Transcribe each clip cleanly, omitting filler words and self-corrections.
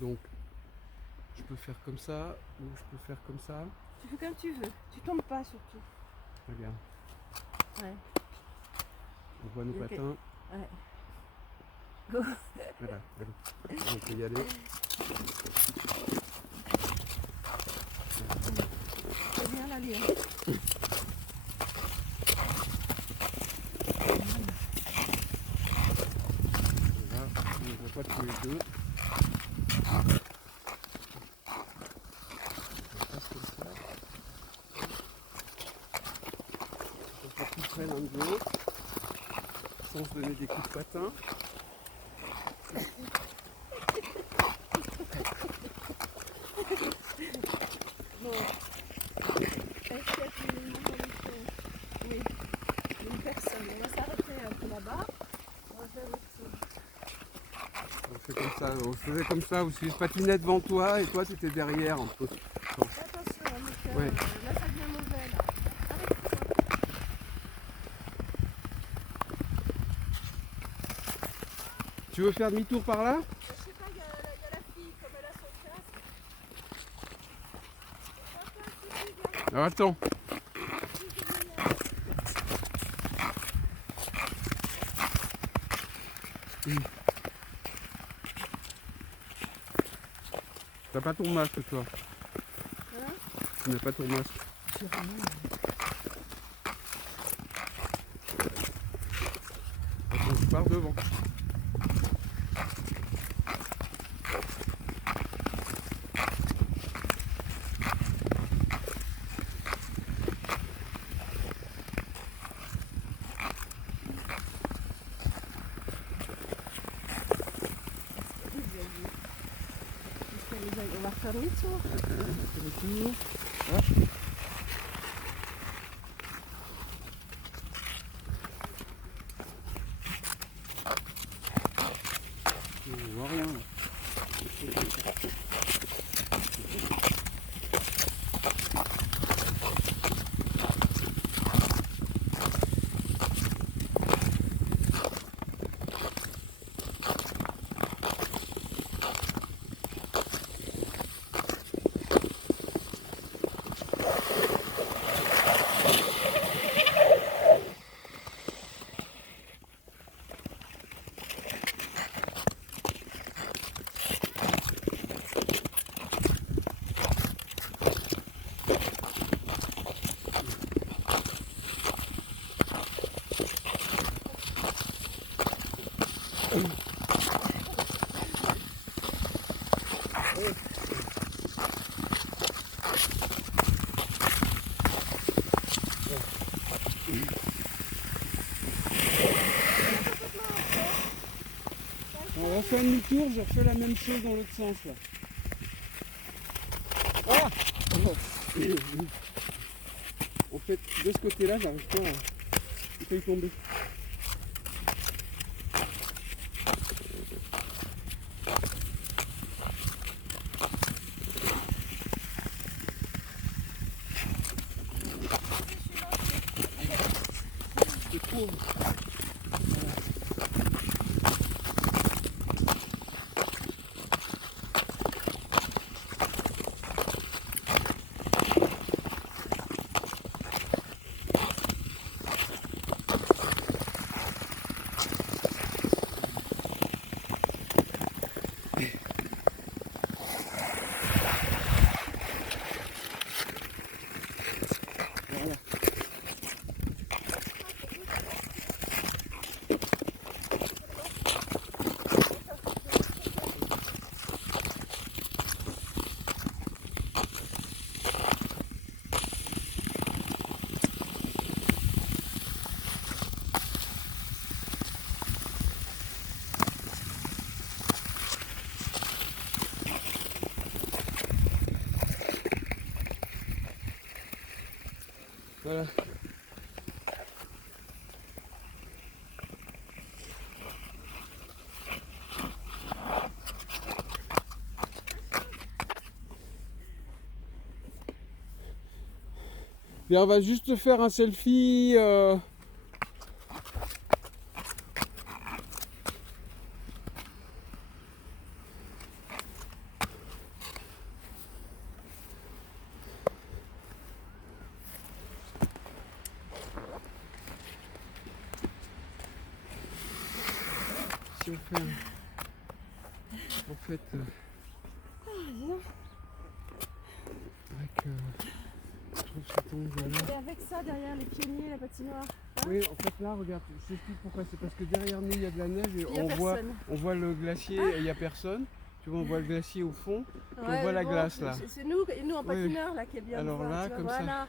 Donc je peux faire comme ça ou je peux faire comme ça. Tu fais comme tu veux. Tu tombes pas surtout. Regarde. Ouais. On voit nos Ok. patins. Ouais. Go. Voilà, allez. On peut y aller. C'est bien l'allure. Là, on ne voit pas tous les deux. On passe comme ça. On soit plus près l'un de l'autre, sans se donner des coups de patin. Bon. Est-ce qu'il y a plus de monde avec Oui. Une personne. On va s'arrêter un peu là-bas. On va faire autre chose. On fait comme ça, on faisait comme ça, ou si je patinais devant toi et toi tu étais derrière un peu. Attention, Michel. Ouais. Là, ça devient mauvais. Là. Arrête-toi. Tu veux faire demi-tour par là? Je sais pas, il y a la fille, comme elle a son casque. Alors attends. T'as pas ton masque toi? Hein? Tu n'as pas ton masque. Attends, je pars devant. On va refaire demi-tour. Retour. On voit rien. On va faire demi-tour, je refais la même chose dans l'autre sens là. Ah En fait, de ce côté-là, j'arrive pas à y tomber. C'est trop. Voilà. Voilà. Et on va juste faire un selfie. si on fait en fait avec je trouve cet angle là. Et avec ça derrière les pionniers, la patinoire. Oui, en fait là, regarde, je t'explique pourquoi. C'est parce que derrière nous il y a de la neige et Il y a personne. on voit le glacier et il n'y a personne. Tu vois, on voit le glacier au fond. On voit la glace là. C'est nous en patineur là qui est bien. Alors de voir, là, tu vois, comme voilà. ça.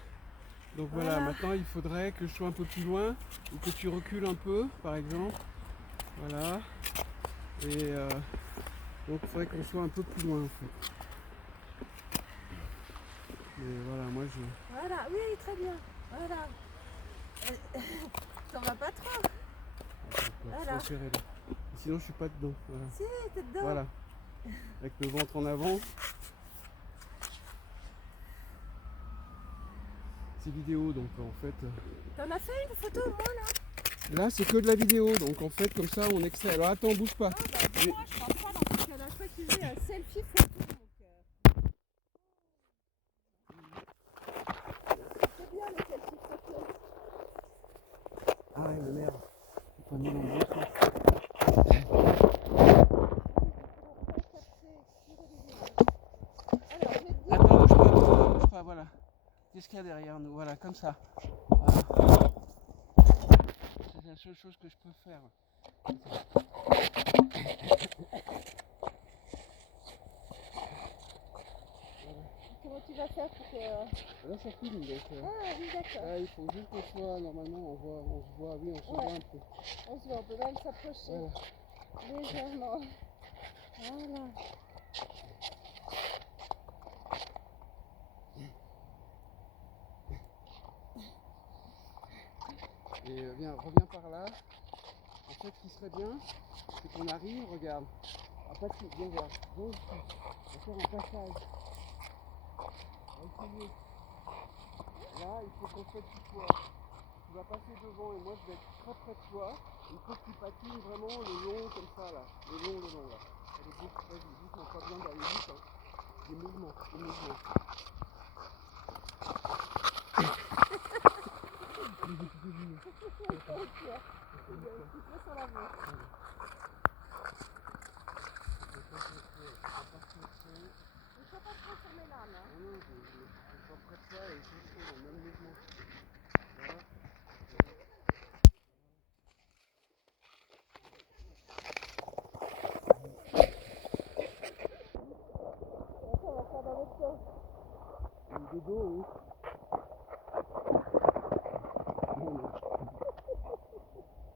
Donc voilà, maintenant il faudrait que je sois un peu plus loin ou que tu recules un peu, par exemple. Voilà. Et donc il faudrait qu'on soit un peu plus loin en fait. Mais voilà, moi je. Voilà, oui, très bien. Voilà. T'en vas pas trop. Voilà. Serré, là. Sinon je suis pas dedans. Voilà. Si, t'es dedans. Voilà. Avec le ventre en avant. C'est vidéo donc en fait. T'en as fait une photo moi là? Là c'est que de la vidéo donc en fait comme ça on extrait. Alors attends, bouge pas. Ah bah moi je crois pas dans ce cas-là. Je crois qu'il faisait un selfie photo. C'est bien les selfies photos. Ah ouais mais merde. Faut pas mis dans le bon sens. Attends, bouge pas, voilà. Qu'est-ce qu'il y a derrière nous? Voilà, comme ça. Voilà. C'est la seule chose que je peux faire. Comment tu vas faire pour que... Là ça filme donc. Ah oui d'accord. Là il faut juste qu'on soit normalement, on se voit, oui on se voit un peu. On se voit, on peut même s'approcher Voilà. légèrement. Voilà. Et viens, reviens par là. En fait, ce qui serait bien, c'est qu'on arrive, regarde. Après, viens voir. Viens ici. On va faire un passage. On va essayer. Là, il faut qu'en fait tu sois. Tu vas passer devant et moi je vais être très près de toi. Il faut que tu patines vraiment le long comme ça là. Le long là. Allez, vite, vas-y, vite, on n'a pas besoin d'aller vite. Hein. Des mouvements. De dos, oui.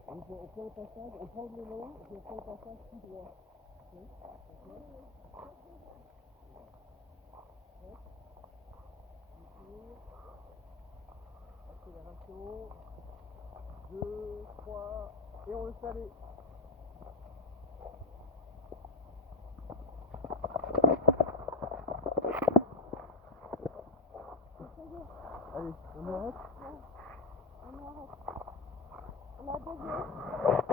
On fait un passage, on prend le long et puis on fait un passage tout droit. Okay. Accélération. 2, 3, et on laisse aller. Allez, on arrête? On arrête. On a deux.